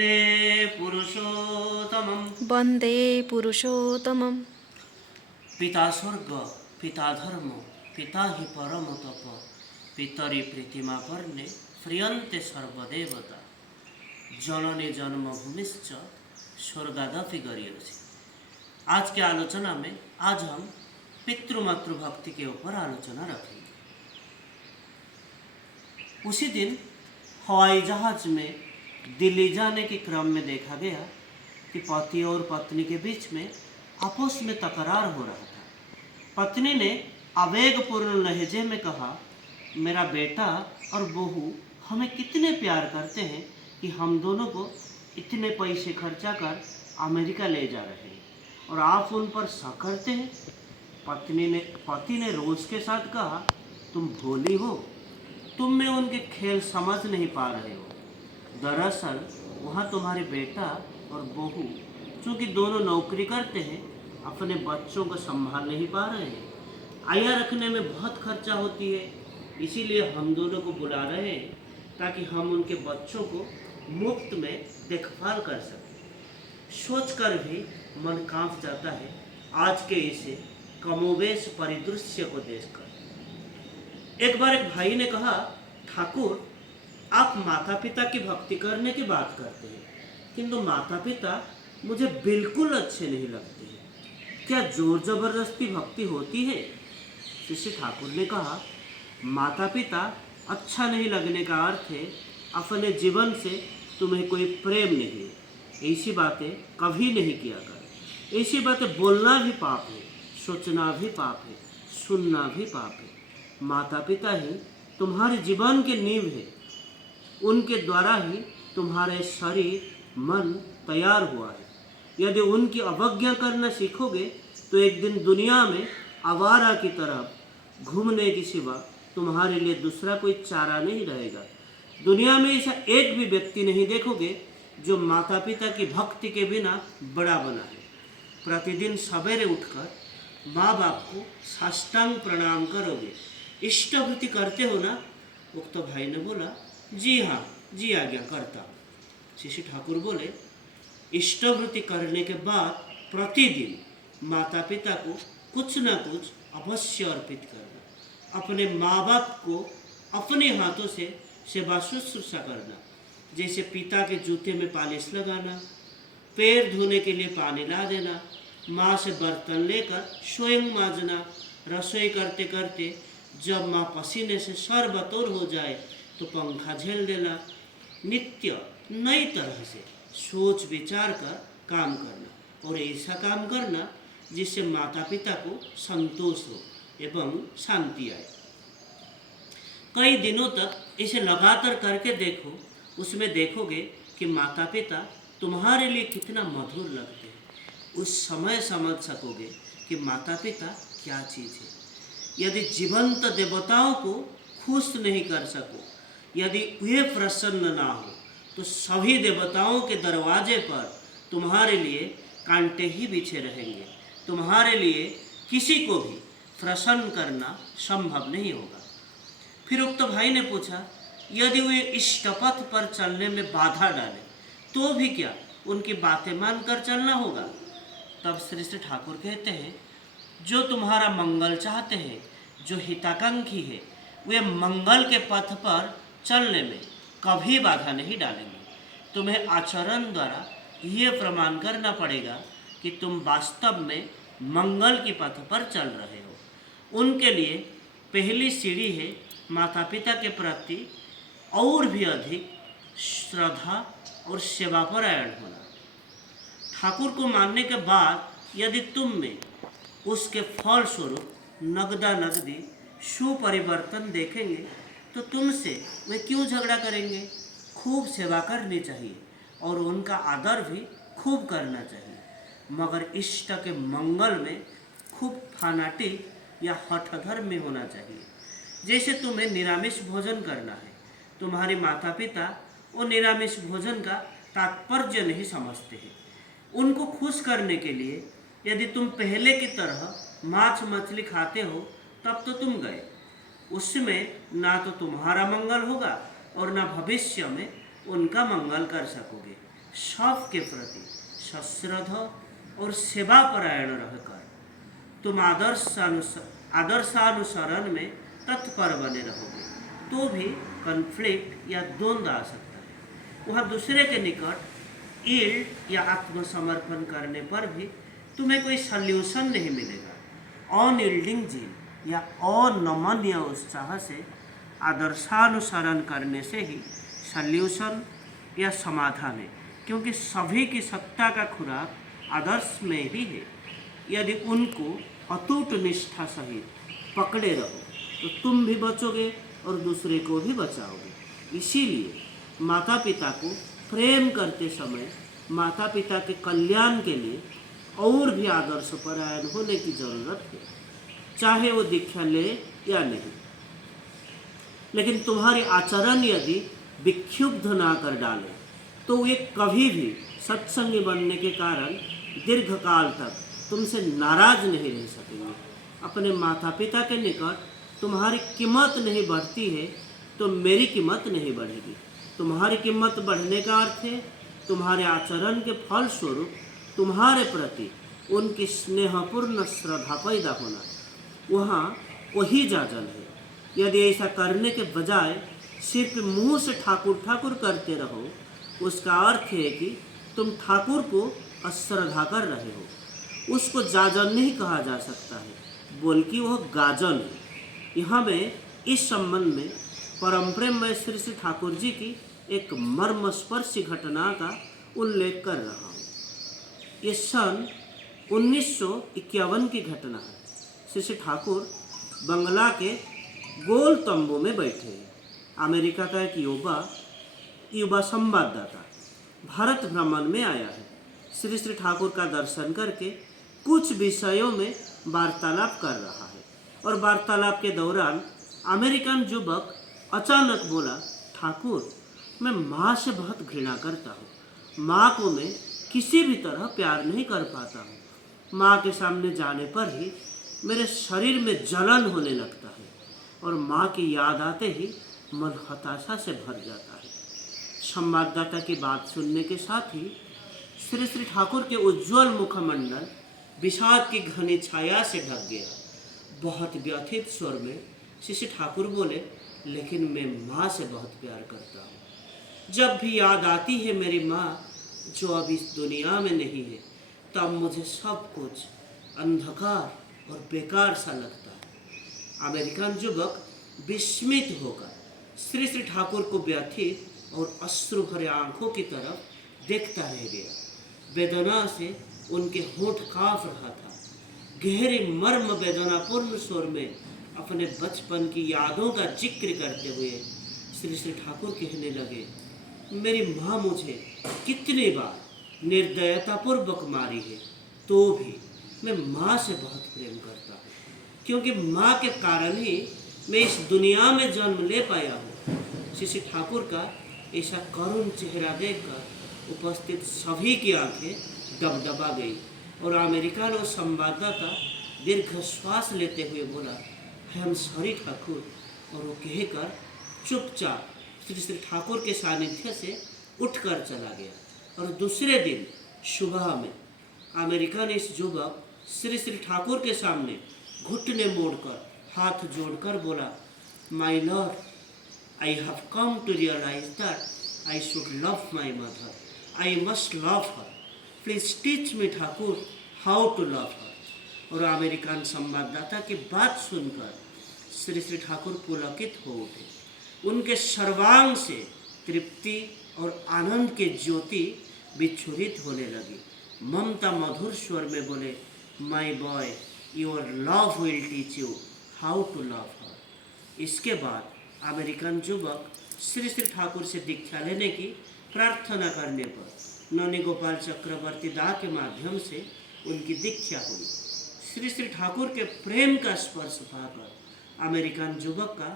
वन्दे पुरुषोत्तमम्। वन्दे पुरुषोत्तमम्। पिता स्वर्ग पिता धर्म पिता हि परम तप पितरि प्रीतिमा पर्णे प्रियन्ते सर्वदेवता जननी जन्मभूमिश्च स्वर्गादपि गरीयसी। आज के आलोचना में आज हम पितृमातृ भक्ति के ऊपर आलोचना रखेंगे। उसी दिन हवाई जहाज में दिल्ली जाने के क्रम में देखा गया कि पति और पत्नी के बीच में आपस में तकरार हो रहा था। पत्नी ने आवेगपूर्ण लहजे में कहा, मेरा बेटा और बहू हमें कितने प्यार करते हैं कि हम दोनों को इतने पैसे खर्चा कर अमेरिका ले जा रहे हैं और आप उन पर शक करते हैं। पति ने रोज के साथ कहा, तुम भोली हो, तुम में उनके खेल समझ नहीं पा रहे हो। दरअसल वहाँ तुम्हारे बेटा और बहू चूँकि दोनों नौकरी करते हैं, अपने बच्चों को संभाल नहीं पा रहे हैं। आया रखने में बहुत खर्चा होती है, इसीलिए हम दोनों को बुला रहे हैं ताकि हम उनके बच्चों को मुफ्त में देखभाल कर सकें। सोचकर भी मन कांप जाता है आज के इसे कमोवेश परिदृश्य को देखकर। एक बार एक भाई ने कहा, ठाकुर आप माता पिता की भक्ति करने की बात करते हैं, किंतु माता पिता मुझे बिल्कुल अच्छे नहीं लगते हैं। क्या जोर जबरदस्ती भक्ति होती है? शिष्य ठाकुर ने कहा, माता पिता अच्छा नहीं लगने का अर्थ है अपने जीवन से तुम्हें कोई प्रेम नहीं है। ऐसी बातें कभी नहीं किया कर। ऐसी बातें बोलना भी पाप है, सोचना भी पाप है, सुनना भी पाप है। माता पिता ही तुम्हारे जीवन के नींव है, उनके द्वारा ही तुम्हारे शरीर मन तैयार हुआ है। यदि उनकी अवज्ञा करना सीखोगे तो एक दिन दुनिया में आवारा की तरफ घूमने के सिवा तुम्हारे लिए दूसरा कोई चारा नहीं रहेगा। दुनिया में ऐसा एक भी व्यक्ति नहीं देखोगे जो माता पिता की भक्ति के बिना बड़ा बना है। प्रतिदिन सवेरे उठकर माँ बाप को साष्टांग प्रणाम करोगे, इष्टवृत्ति करते हो ना? उक्त भाई ने बोला, जी हाँ जी आज्ञा करता हूँ। शिशु ठाकुर बोले, इष्टवृत्ति करने के बाद प्रतिदिन माता पिता को कुछ न कुछ अवश्य अर्पित करना। अपने माँ बाप को अपने हाथों से सेवा शुश्रूषा करना, जैसे पिता के जूते में पालिश लगाना, पैर धोने के लिए पानी ला देना, माँ से बर्तन लेकर स्वयं मांजना, रसोई करते करते जब माँ पसीने से सरबतौर हो जाए तो पंखा झेल देना। नित्य नई तरह से सोच विचार कर काम करना और ऐसा काम करना जिससे माता पिता को संतोष हो एवं शांति आए। कई दिनों तक इसे लगातार करके देखो, उसमें देखोगे कि माता पिता तुम्हारे लिए कितना मधुर लगते हैं। उस समय समझ सकोगे कि माता पिता क्या चीज़ है। यदि जीवंत देवताओं को खुश नहीं कर सको, यदि वे प्रसन्न ना हो, तो सभी देवताओं के दरवाजे पर तुम्हारे लिए कांटे ही बिछे रहेंगे। तुम्हारे लिए किसी को भी प्रसन्न करना संभव नहीं होगा। फिर उक्त भाई ने पूछा, यदि वे इष्ट पथ पर चलने में बाधा डालें तो भी क्या उनकी बातें मानकर चलना होगा? तब श्री श्री ठाकुर कहते हैं, जो तुम्हारा मंगल चाहते हैं, जो हिताकांक्षी है, वे मंगल के पथ पर चलने में कभी बाधा नहीं डालेंगे। तुम्हें आचरण द्वारा यह प्रमाण करना पड़ेगा कि तुम वास्तव में मंगल की पथ पर चल रहे हो। उनके लिए पहली सीढ़ी है माता पिता के प्रति और भी अधिक श्रद्धा और सेवापरायण होना। ठाकुर को मानने के बाद यदि तुम में उसके फल स्वरूप नगदा नगदी सुपरिवर्तन देखेंगे तो तुमसे वे क्यों झगड़ा करेंगे? खूब सेवा करनी चाहिए और उनका आदर भी खूब करना चाहिए, मगर इष्ट के मंगल में खूब फानाटिक या हठधर्मी होना चाहिए। जैसे तुम्हें निरामिष भोजन करना है, तुम्हारे माता पिता वो निरामिष भोजन का तात्पर्य नहीं समझते हैं। उनको खुश करने के लिए यदि तुम पहले की तरह मांस मछली खाते हो तब तो तुम गए। उसमें ना तो तुम्हारा मंगल होगा और ना भविष्य में उनका मंगल कर सकोगे। सबके प्रति सश्रद्धा और सेवापरायण रहकर तुम आदर्शानुसरण में तत्पर बने रहोगे तो भी कन्फ्लिक्ट या द्वंद्व आ सकता है। वह दूसरे के निकट ईल्ड या आत्मसमर्पण करने पर भी तुम्हें कोई सल्यूशन नहीं मिलेगा। अनयील्डिंग जील या अनमनीय उत्साह से आदर्शानुसरण करने से ही सल्यूशन या समाधान है, क्योंकि सभी की सत्ता का खुराक आदर्श में ही है। यदि उनको अटूट निष्ठा सहित पकड़े रहो तो तुम भी बचोगे और दूसरे को भी बचाओगे। इसीलिए माता पिता को प्रेम करते समय माता पिता के कल्याण के लिए और भी आदर्शपरायण होने की जरूरत है, चाहे वो दीक्षा ले या नहीं। लेकिन तुम्हारी आचरण यदि विक्षुब्ध ना कर डाले तो वे कभी भी सत्संगी बनने के कारण दीर्घकाल तक तुमसे नाराज नहीं रह सकेंगे। अपने माता पिता के निकट तुम्हारी कीमत नहीं बढ़ती है तो मेरी कीमत नहीं बढ़ेगी। तुम्हारी कीमत बढ़ने का अर्थ है तुम्हारे आचरण के फलस्वरूप तुम्हारे प्रति उनकी स्नेहपूर्ण श्रद्धा पैदा होना। वहाँ वही जाजल है। यदि ऐसा करने के बजाय सिर्फ मुंह से ठाकुर ठाकुर करते रहो, उसका अर्थ है कि तुम ठाकुर को अश्रद्धा कर रहे हो। उसको जाजन नहीं कहा जा सकता है, बल्कि वह गाजन है। यहाँ मैं इस संबंध में परम प्रेम में श्री श्री ठाकुर जी की एक मर्मस्पर्शी घटना का उल्लेख कर रहा हूँ। ये सन 1951 की घटना है। श्री श्री ठाकुर बंगला के गोल तंबू में बैठे हैं। अमेरिका का एक युवा संवाददाता भारत भ्रमण में आया है। श्री श्री ठाकुर का दर्शन करके कुछ विषयों में वार्तालाप कर रहा है और वार्तालाप के दौरान अमेरिकन युवक अचानक बोला, ठाकुर, मैं माँ से बहुत घृणा करता हूँ। माँ को मैं किसी भी तरह प्यार नहीं कर पाता हूँ। माँ के सामने जाने पर ही मेरे शरीर में जलन होने लगता है और माँ की याद आते ही मन हताशा से भर जाता है। संवाददाता की बात सुनने के साथ ही श्री श्री ठाकुर के उज्ज्वल मुखमंडल विषाद की घनी छाया से ढक गया। बहुत व्यथित स्वर में श्री श्री ठाकुर बोले, लेकिन मैं माँ से बहुत प्यार करता हूँ। जब भी याद आती है मेरी माँ जो अब इस दुनिया में नहीं है, तब मुझे सब कुछ अंधकार और बेकार सा लगता है। अमेरिकन युवक विस्मित होकर श्री श्री ठाकुर को व्यथित और अश्रु भरे आंखों की तरफ देखता रह गया। वेदना से उनके होंठ कांप रहा था। गहरे मर्म वेदनापूर्ण स्वर में अपने बचपन की यादों का जिक्र करते हुए श्री श्री ठाकुर कहने लगे, मेरी माँ मुझे कितनी बार निर्दयतापूर्वक मारी है, तो भी मैं माँ से बहुत प्रेम करता हूँ, क्योंकि माँ के कारण ही मैं इस दुनिया में जन्म ले पाया हूँ। श्री श्री ठाकुर का ऐसा करुण चेहरा देखकर उपस्थित सभी की आंखें डबडबा गई और अमेरिकन और संवाददाता दीर्घ श्वास लेते हुए बोला, आई एम सॉरी ठाकुर, और वो कहकर चुपचाप श्री श्री ठाकुर के सानिध्य से उठकर चला गया। और दूसरे दिन सुबह में अमेरिकन इस युवक श्री श्री ठाकुर के सामने घुटने मोड़कर हाथ जोड़कर बोला, my lord, I have come to realise that I should love my mother, I must love her, please teach me Thakur how to love her. और अमेरिकन संवाददाता की बात सुनकर श्री श्री ठाकुर पुलकित हो उठे। उनके सर्वांग से तृप्ति और आनंद के ज्योति विच्छुरित होने लगी। ममता मधुर स्वर में बोले, my boy, your love will teach you how to love her. इसके बाद अमेरिकन युवक श्री श्री ठाकुर से दीक्षा लेने की प्रार्थना करने पर नौनी गोपाल चक्रवर्ती दा के माध्यम से उनकी दीक्षा हुई। श्री श्री ठाकुर के प्रेम का स्पर्श पाकर अमेरिकन युवक का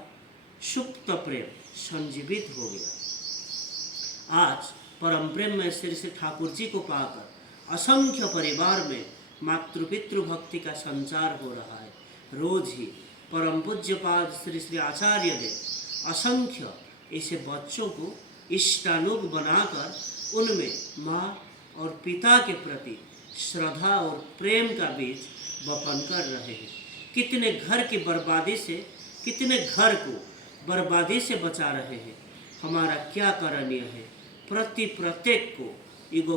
सुप्त प्रेम संजीवित हो गया। आज परम प्रेम में श्री श्री ठाकुर जी को पाकर असंख्य परिवार में मातृपितृ भक्ति का संचार हो रहा है। रोज ही परम पूज्यपाद श्री श्री आचार्य देव असंख्य ऐसे बच्चों को इष्टानुग बनाकर उनमें माँ और पिता के प्रति श्रद्धा और प्रेम का बीज वपन कर रहे हैं। कितने घर की बर्बादी से, कितने घर को बर्बादी से बचा रहे हैं। हमारा क्या करणीय है? प्रत्येक को ईगो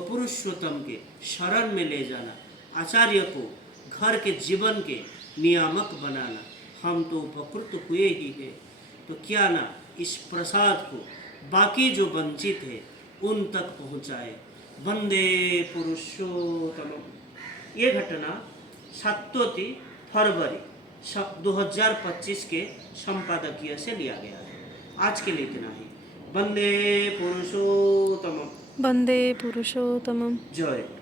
पुरुषोत्तम के शरण में ले जाना, आचार्य को घर के जीवन के नियामक बनाना। हम तो उपकृत हुए ही हैं, तो क्या ना इस प्रसाद को बाकी जो वंचित है उन तक पहुँचाए। वंदे पुरुषोत्तम। ये घटना 7 फरवरी 2025 के संपादकीय से लिया गया है। आज के लिए इतना ही। वंदे पुरुषोत्तम। वन्दे पुरुषोत्तमम्। जय।